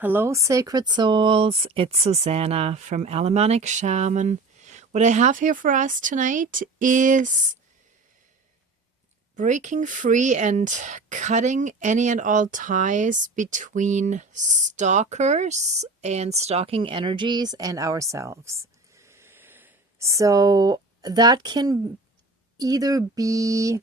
Hello, sacred souls. It's Susanna from Alamanic Shaman. What I have here for us tonight is breaking free and cutting any and all ties between stalkers and stalking energies and ourselves. So that can either be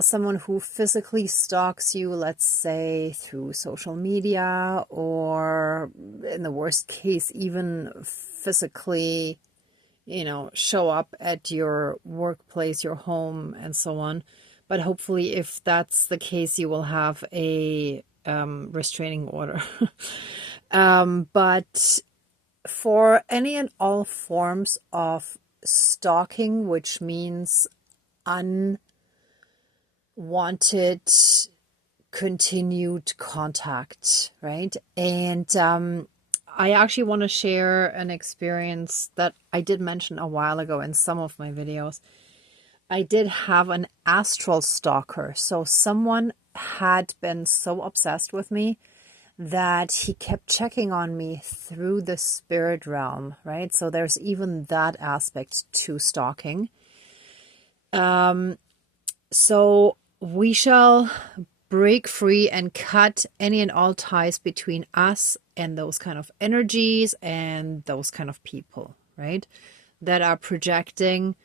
someone who physically stalks you, let's say through social media, or in the worst case, even physically, show up at your workplace, your home, and so on. But hopefully, if that's the case, you will have a restraining order. But for any and all forms of stalking, which means unwanted continued contact, right? And I actually want to share an experience that I did mention a while ago in some of my videos. I did have an astral stalker. So someone had been so obsessed with me that he kept checking on me through the spirit realm, right? So there's even that aspect to stalking. So we shall break free and cut any and all ties between us and those kind of energies and those kind of people, right? That are projecting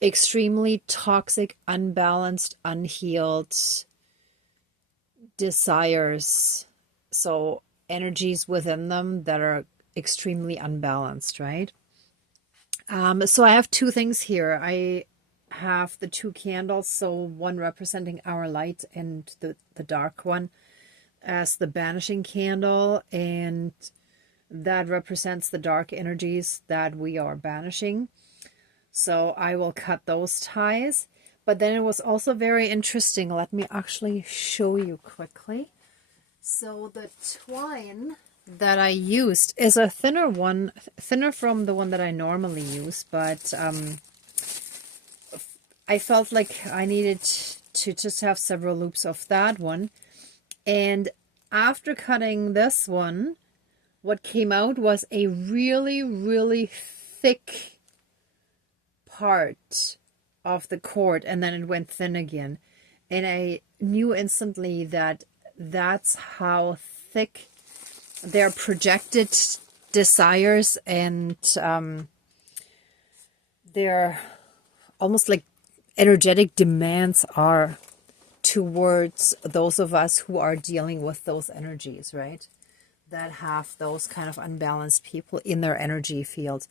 extremely toxic, unbalanced, unhealed desires. So energies within them that are extremely unbalanced, right? So I have two things here. I have the two candles, so one representing our light and the dark one as the banishing candle, and that represents the dark energies that we are banishing. So I will cut those ties. But then it was also very interesting. Let me actually show you quickly. So the twine that I used is a thinner one, thinner from the one that I normally use, but I felt like I needed to just have several loops of that one. And after cutting this one, what came out was a really, really thick part of the cord, and then it went thin again. And I knew instantly that that's how thick their projected desires and their almost like energetic demands are towards those of us who are dealing with those energies, right? That have those kind of unbalanced people in their energy field.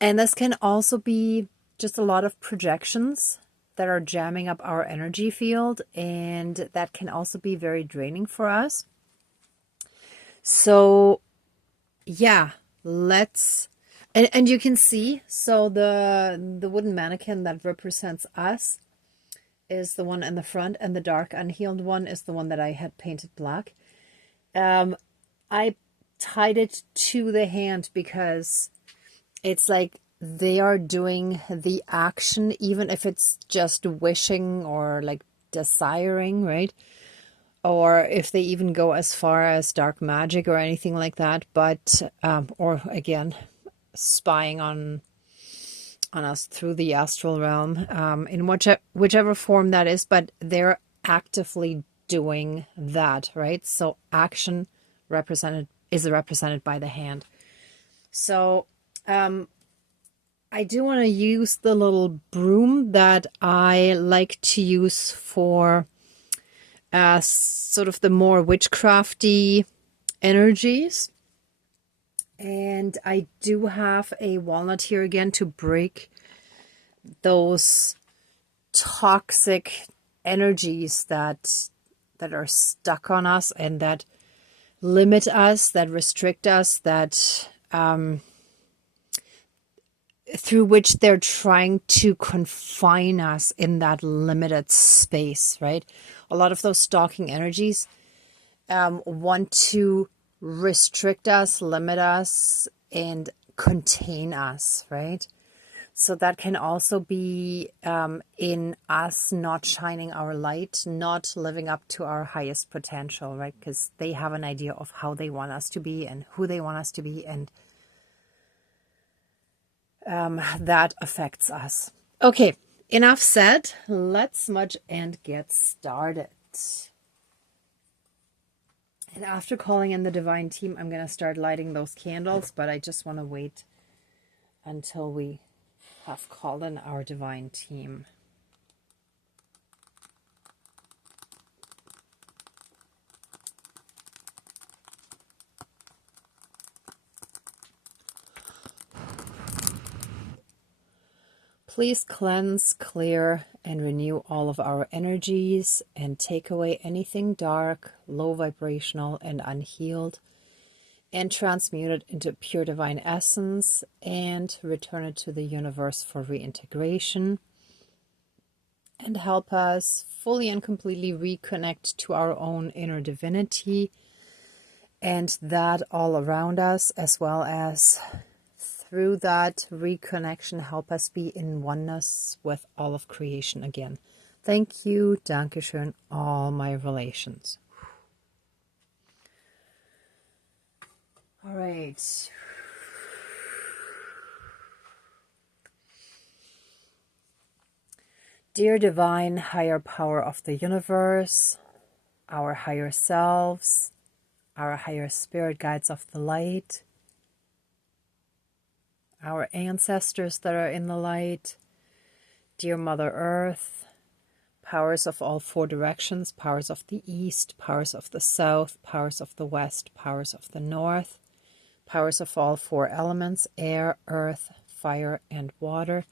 And this can also be just a lot of projections that are jamming up our energy field, and that can also be very draining for us. So yeah, let's and you can see, so the wooden mannequin that represents us is the one in the front, and the dark unhealed one is the one that I had painted black. I tied it to the hand because it's like they are doing the action, even if it's just wishing or like desiring, right? Or if they even go as far as dark magic or anything like that, but or again, spying on us through the astral realm, in whichever form that is, but they're actively doing that, right? So action is represented by the hand. So I do want to use the little broom that I like to use for sort of the more witchcrafty energies. And I do have a walnut here again to break those toxic energies that are stuck on us and that limit us, that restrict us, that through which they're trying to confine us in that limited space, right? A lot of those stalking energies want to restrict us, limit us, and contain us, right? So that can also be in us not shining our light, not living up to our highest potential, right? Because they have an idea of how they want us to be and who they want us to be, and that affects us. Okay, enough said. Let's smudge and get started. And after calling in the divine team, I'm going to start lighting those candles, but I just want to wait until we have called in our divine team. Please cleanse, clear, and renew all of our energies and take away anything dark, low vibrational, and unhealed, and transmute it into pure divine essence and return it to the universe for reintegration, and help us fully and completely reconnect to our own inner divinity and that all around us, as well as through that reconnection help us be in oneness with all of creation again. Thank you, Dankeschön, all my relations. All right. Dear divine higher power of the universe, our higher selves, our higher spirit guides of the light, our ancestors that are in the light, dear Mother Earth, powers of all four directions, powers of the east, powers of the south, powers of the west, powers of the north, powers of all four elements, air, earth, fire, and water,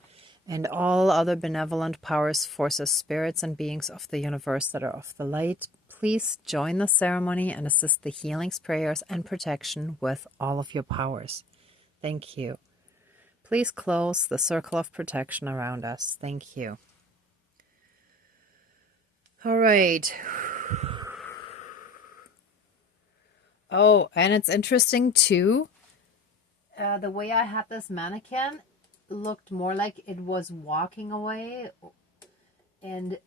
and all other benevolent powers, forces, spirits, and beings of the universe that are of the light, please join the ceremony and assist the healings, prayers, and protection with all of your powers. Thank you. Please close the circle of protection around us. Thank you. All right. Oh, and it's interesting too. The way I had this mannequin looked more like it was walking away, and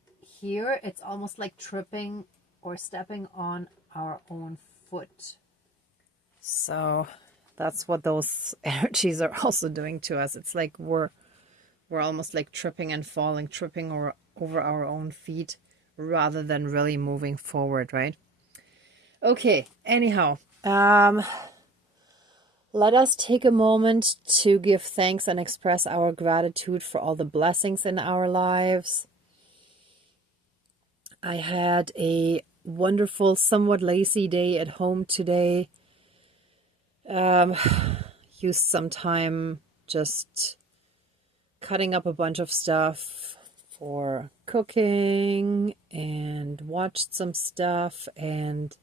here it's almost like tripping or stepping on our own foot. So that's what those energies are also doing to us. It's like we're almost like tripping and falling, tripping over our own feet rather than really moving forward, right? Okay, anyhow, let us take a moment to give thanks and express our gratitude for all the blessings in our lives. I had a wonderful, somewhat lazy day at home today. Used some time just cutting up a bunch of stuff for cooking and watched some stuff, and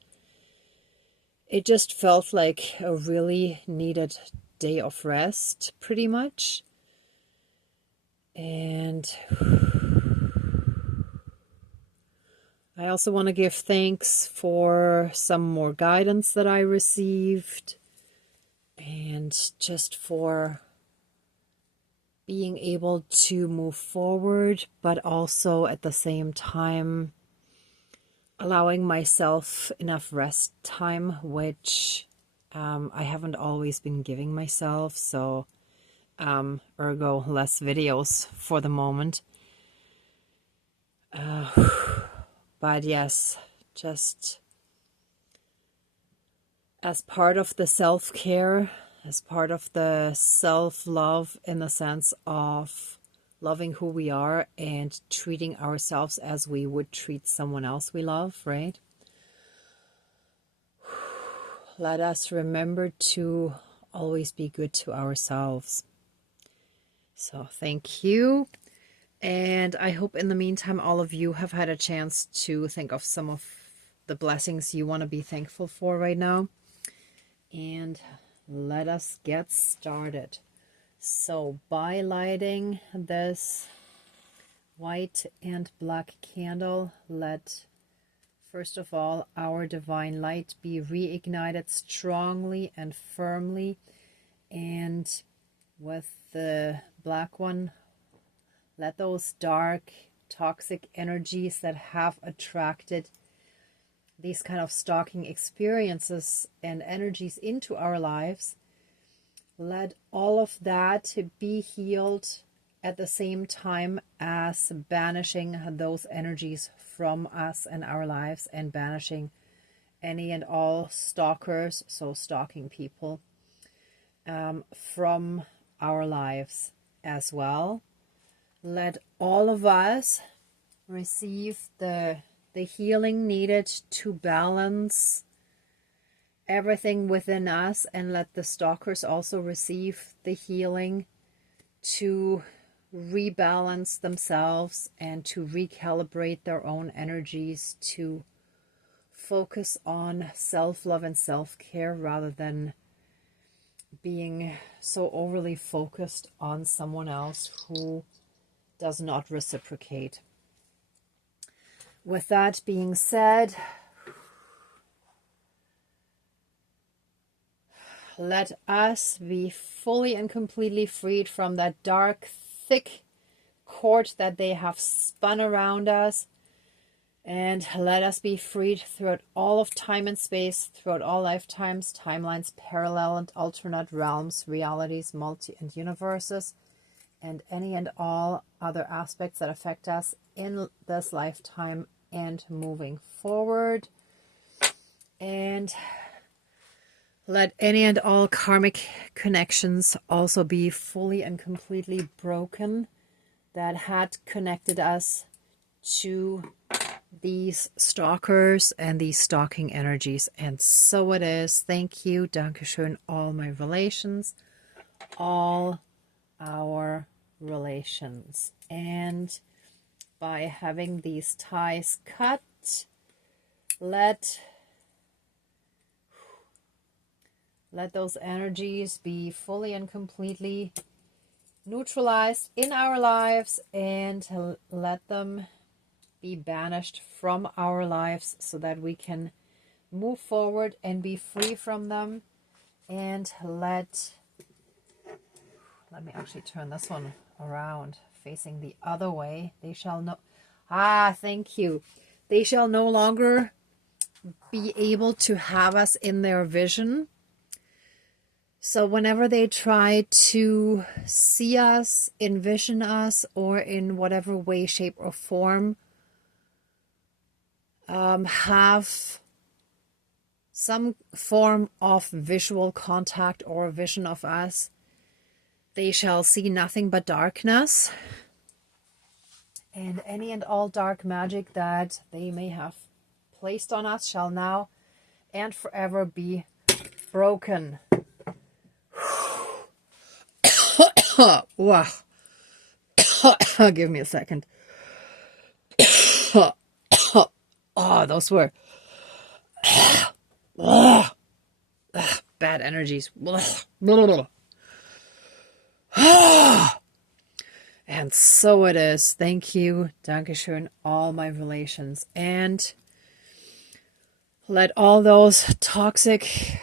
it just felt like a really needed day of rest, pretty much. And I also want to give thanks for some more guidance that I received, and just for being able to move forward, but also at the same time allowing myself enough rest time, which I haven't always been giving myself. So ergo less videos for the moment. But yes, just as part of the self-care, as part of the self-love, in the sense of loving who we are and treating ourselves as we would treat someone else we love, right? Let us remember to always be good to ourselves. So thank you. And I hope in the meantime, all of you have had a chance to think of some of the blessings you want to be thankful for right now. And let us get started. So by lighting this white and black candle, let first of all our divine light be reignited strongly and firmly, and with the black one. Let those dark, toxic energies that have attracted these kind of stalking experiences and energies into our lives, let all of that be healed at the same time as banishing those energies from us and our lives, and banishing any and all stalkers, so stalking people, from our lives as well. Let all of us receive the healing needed to balance everything within us, and let the stalkers also receive the healing to rebalance themselves and to recalibrate their own energies, to focus on self-love and self-care rather than being so overly focused on someone else who does not reciprocate. With that being said, let us be fully and completely freed from that dark, thick cord that they have spun around us. And let us be freed throughout all of time and space, throughout all lifetimes, timelines, parallel and alternate realms, realities, multi and universes, and any and all other aspects that affect us in this lifetime and moving forward. And let any and all karmic connections also be fully and completely broken that had connected us to these stalkers and these stalking energies. And so it is. Thank you. Dankeschön. All my relations, all our relations. And by having these ties cut, let those energies be fully and completely neutralized in our lives, and let them be banished from our lives so that we can move forward and be free from them. And let me actually turn this one around, facing the other way. They shall thank you. They shall no longer be able to have us in their vision. So whenever they try to see us, envision us, or in whatever way, shape, or form, have some form of visual contact or vision of us, they shall see nothing but darkness. And any and all dark magic that they may have placed on us shall now and forever be broken. Wow. Give me a second. Oh, those were bad energies. And so it is. Thank you. Dankeschön. All my relations. And let all those toxic,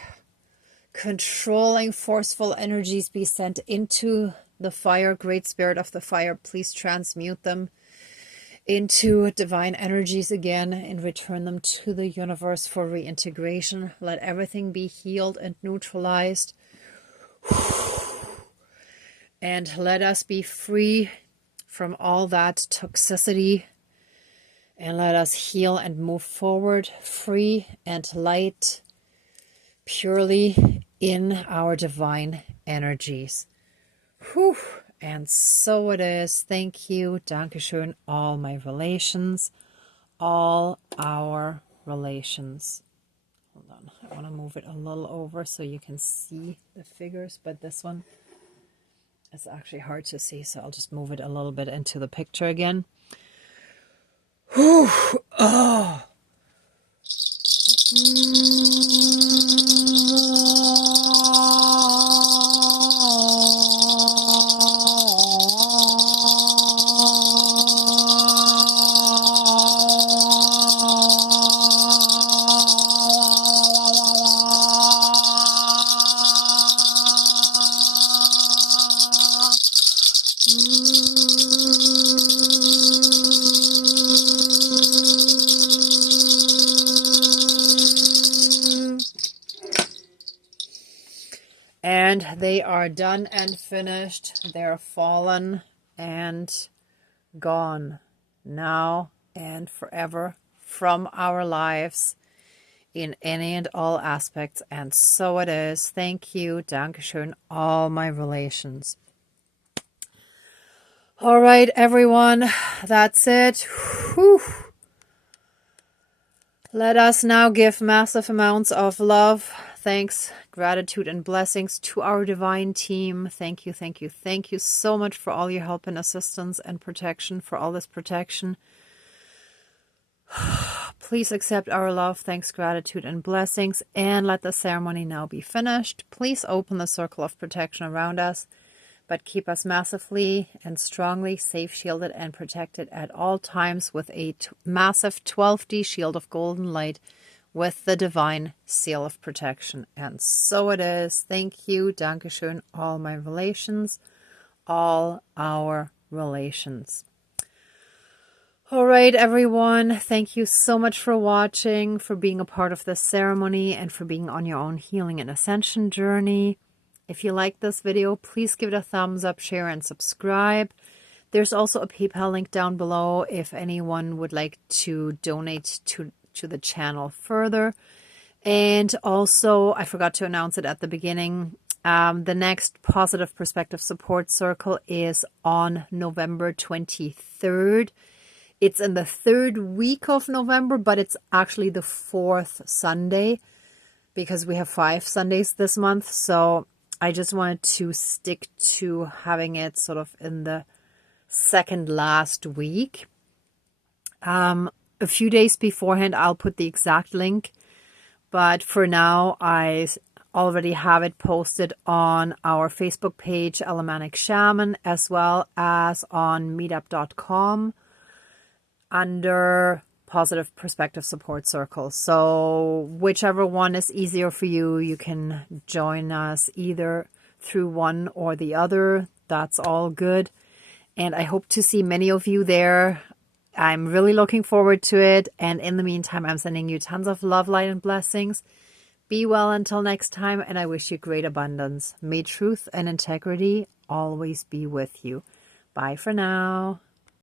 controlling, forceful energies be sent into the fire. Great Spirit of the fire, please transmute them into divine energies again and return them to the universe for reintegration. Let everything be healed and neutralized. And let us be free from all that toxicity. And let us heal and move forward free and light, purely in our divine energies. Whew. And so it is. Thank you. Dankeschön. All my relations, all our relations. Hold on. I want to move it a little over so you can see the figures, but this one is actually hard to see, so I'll just move it a little bit into the picture again. Whew. Oh. And they are done and finished. They're fallen and gone now and forever from our lives in any and all aspects. And so it is. Thank you. Dankeschön. All my relations. All right, everyone. That's it. Whew. Let us now give massive amounts of love, thanks, gratitude, and blessings to our divine team. Thank you, thank you, thank you so much for all your help and assistance and protection, for all this protection. Please accept our love, thanks, gratitude, and blessings, and let the ceremony now be finished. Please open the circle of protection around us, but keep us massively and strongly safe, shielded, and protected at all times with a massive 12D shield of golden light with the divine seal of protection. And so it is. Thank you. Dankeschön. All my relations, all our relations. All right, everyone. Thank you so much for watching, for being a part of this ceremony, and for being on your own healing and ascension journey. If you like this video, please give it a thumbs up, share, and subscribe. There's also a PayPal link down below if anyone would like to donate to the channel further. And also, I forgot to announce it at the beginning, the next Positive Perspective Support Circle is on November 23rd. It's in the 3rd week of November, but it's actually the 4th Sunday because we have 5 Sundays this month. So I just wanted to stick to having it sort of in the second last week. A few days beforehand, I'll put the exact link. But for now, I already have it posted on our Facebook page, Alamanic Shaman, as well as on meetup.com under Positive Perspective Support Circle. So whichever one is easier for you, you can join us either through one or the other. That's all good. And I hope to see many of you there. I'm really looking forward to it. And in the meantime, I'm sending you tons of love, light, and blessings. Be well until next time, and I wish you great abundance. May truth and integrity always be with you. Bye for now.